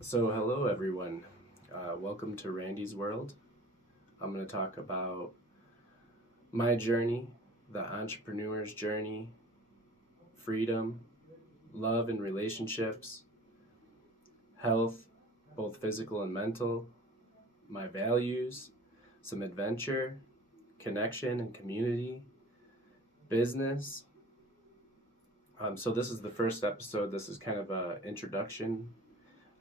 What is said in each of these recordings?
So, hello everyone. Welcome to Randy's World. I'm going to talk about my journey, the entrepreneur's journey, freedom, love and relationships, health, both physical and mental, my values, some adventure, connection and community, business. So, this is the first episode. This is kind of an introduction.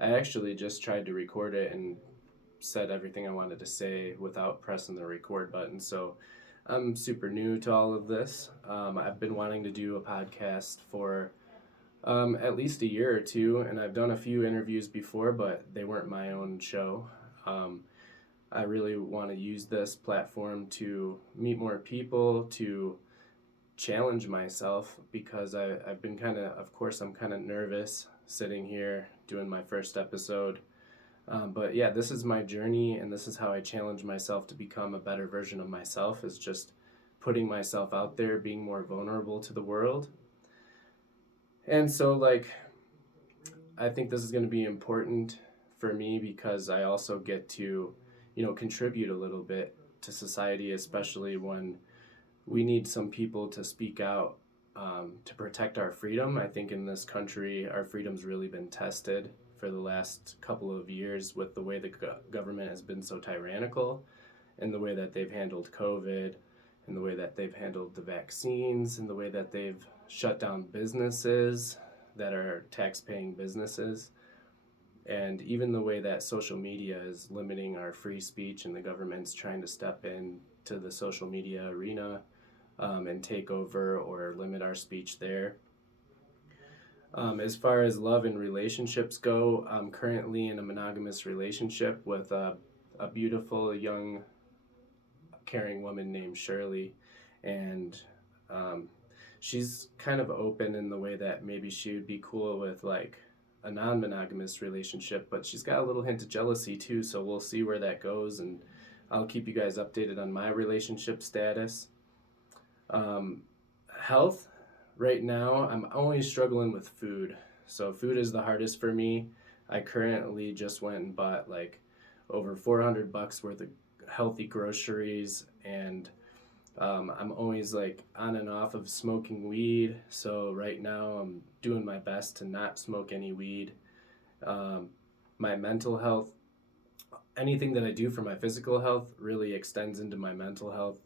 I actually just tried to record it and said everything I wanted to say without pressing the record button. So I'm super new to all of this. I've been wanting to do a podcast for at least a year or two, and I've done a few interviews before, but they weren't my own show. Um, I really want to use this platform to meet more people, to challenge myself because I've been of course, I'm kind of nervous sitting here doing my first episode. But yeah, this is my journey, and this is how I challenge myself to become a better version of myself, is just putting myself out there, being more vulnerable to the world. And so, I think this is going to be important for me because I also get to, contribute a little bit to society, especially when we need some people to speak out to protect our freedom. I think in this country, our freedom's really been tested for the last couple of years with the way the government has been so tyrannical, and the way that they've handled COVID, and the way that they've handled the vaccines, and the way that they've shut down businesses that are tax-paying businesses, and even the way that social media is limiting our free speech, and the government's trying to step in to the social media arena and take over or limit our speech there. As far as love and relationships go, I'm currently in a monogamous relationship with a beautiful, young, caring woman named Shirley. And um, she's kind of open in the way that maybe she would be cool with like a non monogamous relationship, but she's got a little hint of jealousy too. So we'll see where that goes. And I'll keep you guys updated on my relationship status. Um, Health, right now, I'm always struggling with food. So, food is the hardest for me. I currently just went and bought like over $400 worth of healthy groceries, and I'm always like on and off of smoking weed. So, right now, I'm doing my best to not smoke any weed. Um, my mental health, anything that I do for my physical health really extends into my mental health,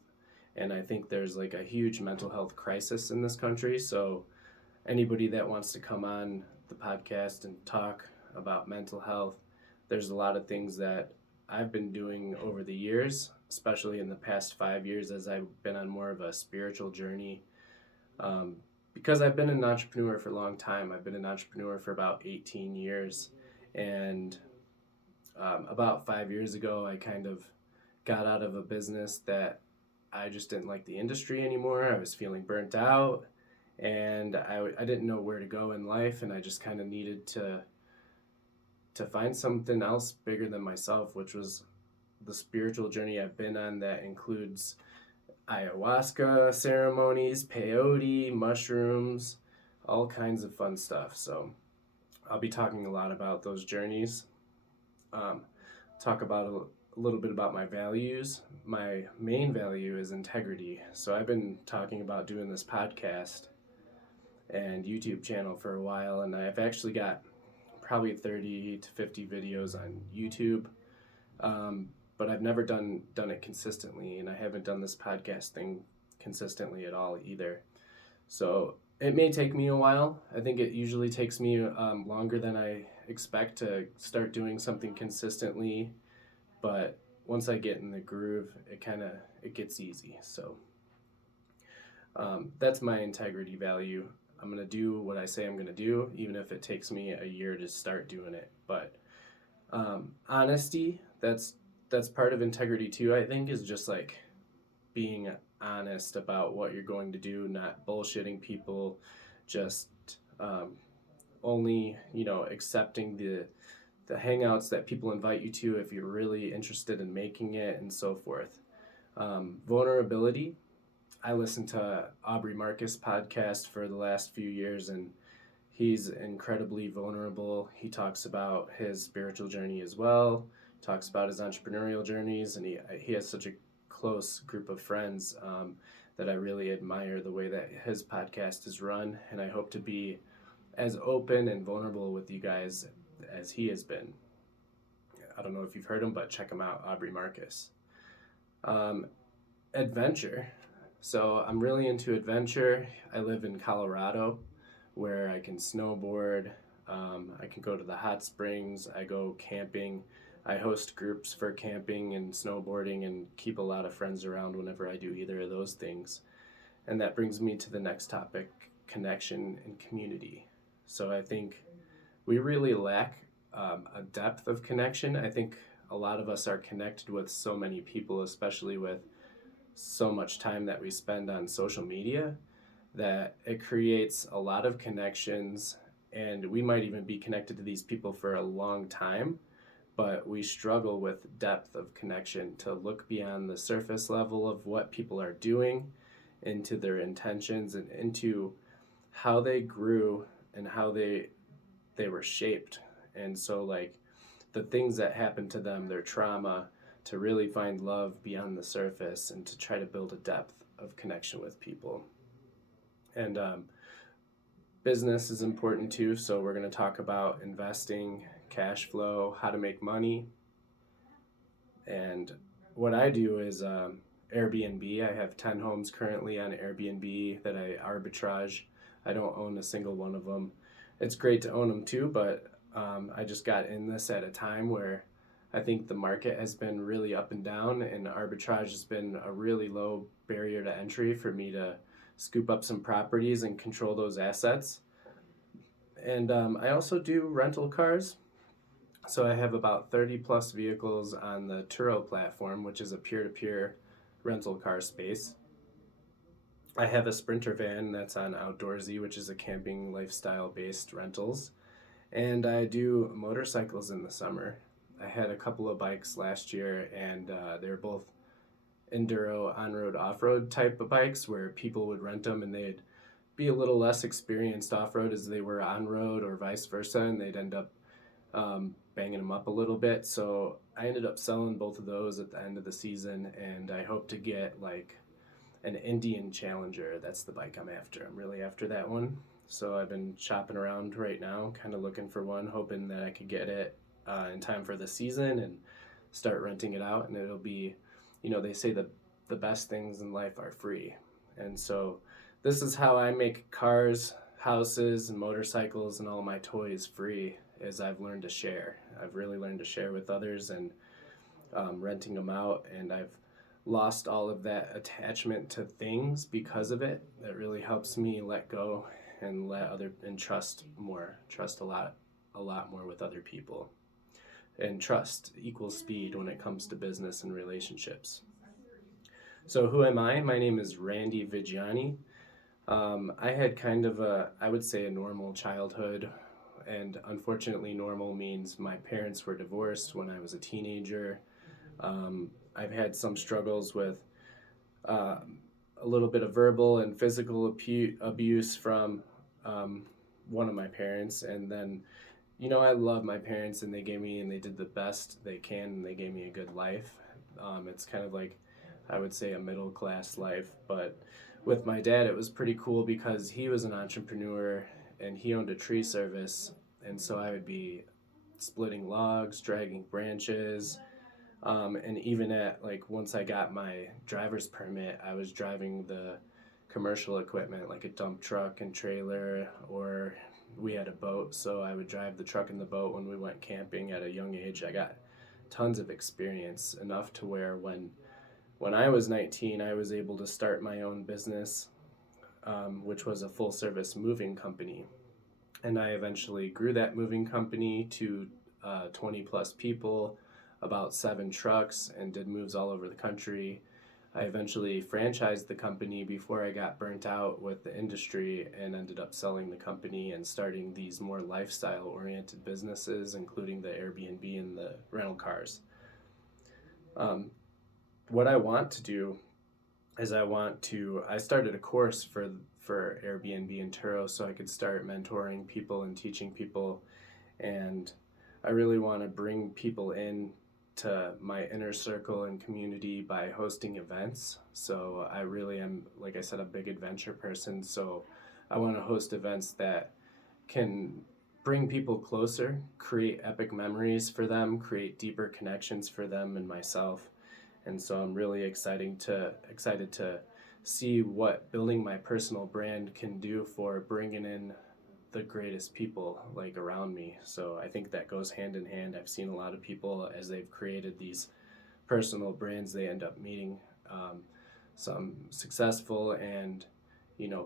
and I think there's like a huge mental health crisis in this country. So anybody that wants to come on the podcast and talk about mental health, there's a lot of things that I've been doing over the years, especially in the past 5 years as I've been on more of a spiritual journey. Um, because I've been an entrepreneur for a long time. I've been an entrepreneur for about 18 years. And about 5 years ago, I kind of got out of a business that I just didn't like the industry anymore. I was feeling burnt out, and I didn't know where to go in life, and I just kind of needed to find something else bigger than myself, which was the spiritual journey I've been on that includes ayahuasca ceremonies, peyote, mushrooms, all kinds of fun stuff. So I'll be talking a lot about those journeys. Um, talk about a little bit about my values. My main value is integrity. So I've been talking about doing this podcast and YouTube channel for a while, and I've actually got probably 30 to 50 videos on YouTube. But I've never done it consistently, and I haven't done this podcast thing consistently at all either. So it may take me a while. I think it usually takes me longer than I expect to start doing something consistently, but once I get in the groove, it gets easy. So that's my integrity value. I'm gonna do what I say I'm gonna do, even if it takes me a year to start doing it. But honesty, that's part of integrity too. I think is just like being honest about what you're going to do, not bullshitting people, just only accepting the hangouts that people invite you to if you're really interested in making it, and so forth. Vulnerability. I listened to Aubrey Marcus podcast for the last few years, and He's incredibly vulnerable. He talks about his spiritual journey as well, talks about his entrepreneurial journeys, and he has such a close group of friends that I really admire the way that his podcast is run, and I hope to be as open and vulnerable with you guys as he has been. I don't know if you've heard him, but check him out, Aubrey Marcus. Adventure. So I'm really into adventure. I live in Colorado, where I can snowboard. I can go to the hot springs. I go camping. I host groups for camping and snowboarding and keep a lot of friends around whenever I do either of those things. And that brings me to the next topic, connection and community. So I think we really lack a depth of connection. I think a lot of us are connected with so many people, especially with so much time that we spend on social media, that it creates a lot of connections, and we might even be connected to these people for a long time, but we struggle with depth of connection to look beyond the surface level of what people are doing into their intentions and into how they grew and how they were shaped. And so like the things that happened to them, their trauma, to really find love beyond the surface and to try to build a depth of connection with people. And business is important too, so we're going to talk about investing, cash flow, how to make money. And what I do is Airbnb. I have 10 homes currently on Airbnb that I arbitrage. I don't own a single one of them. It's great to own them too, but I just got in this at a time where I think the market has been really up and down, and arbitrage has been a really low barrier to entry for me to scoop up some properties and control those assets. And I also do rental cars. So I have about 30 plus vehicles on the Turo platform, which is a peer-to-peer rental car space. I have a Sprinter van that's on Outdoorsy, which is a camping lifestyle-based rentals. And I do motorcycles in the summer. I had a couple of bikes last year, and they're both enduro on-road off-road type of bikes where people would rent them and they'd be a little less experienced off-road as they were on-road or vice versa, and they'd end up banging them up a little bit. So I ended up selling both of those at the end of the season, and I hope to get like an Indian Challenger. That's the bike I'm after. I'm really after that one. So I've been shopping around right now, kind of looking for one, hoping that I could get it in time for the season and start renting it out. And it'll be, they say the best things in life are free. And so this is how I make cars, houses, and motorcycles and all my toys free, as I've learned to share. I've really learned to share with others and renting them out. And I've lost all of that attachment to things because of it. That really helps me let go and trust a lot more with other people. And trust equals speed when it comes to business and relationships. So who am I? My name is Randy Vigiani. I had kind of I would say a normal childhood, and unfortunately normal means my parents were divorced when I was a teenager. I've had some struggles with a little bit of verbal and physical abuse from one of my parents, and then I love my parents, and they did the best they can, and they gave me a good life. It's kind of like, I would say, a middle class life, but with my dad it was pretty cool because he was an entrepreneur and he owned a tree service, and so I would be splitting logs, dragging branches, and even once I got my driver's permit, I was driving the commercial equipment like a dump truck and trailer, or we had a boat, so I would drive the truck and the boat when we went camping at a young age. I got tons of experience, enough to where when I was 19, I was able to start my own business, which was a full-service moving company. And I eventually grew that moving company to 20 plus people, about 7 trucks, and did moves all over the country. I eventually franchised the company before I got burnt out with the industry, and ended up selling the company and starting these more lifestyle-oriented businesses, including the Airbnb and the rental cars. What I want to do is I started a course for Airbnb and Turo so I could start mentoring people and teaching people. And I really want to bring people in to my inner circle and community by hosting events. So I really am, like I said, a big adventure person. So I want to host events that can bring people closer, create epic memories for them, create deeper connections for them and myself. And so I'm really excited to see what building my personal brand can do for bringing in the greatest people like around me. So I think that goes hand in hand. I've seen a lot of people as they've created these personal brands, they end up meeting some successful and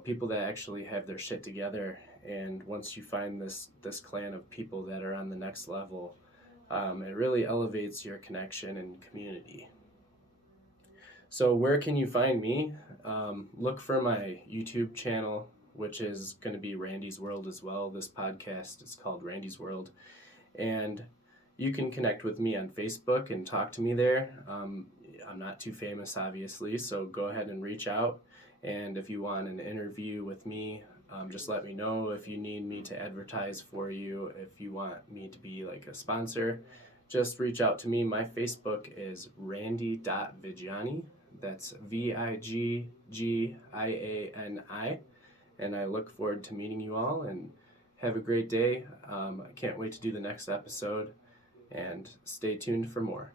people that actually have their shit together. And once you find this clan of people that are on the next level, it really elevates your connection and community. So where can you find me? Look for my YouTube channel, which is going to be Randy's World as well. This podcast is called Randy's World. And you can connect with me on Facebook and talk to me there. I'm not too famous, obviously, so go ahead and reach out. And if you want an interview with me, just let me know. If you need me to advertise for you, if you want me to be like a sponsor, just reach out to me. My Facebook is randy.vigiani. That's Vigigiani. And I look forward to meeting you all and have a great day. I can't wait to do the next episode and stay tuned for more.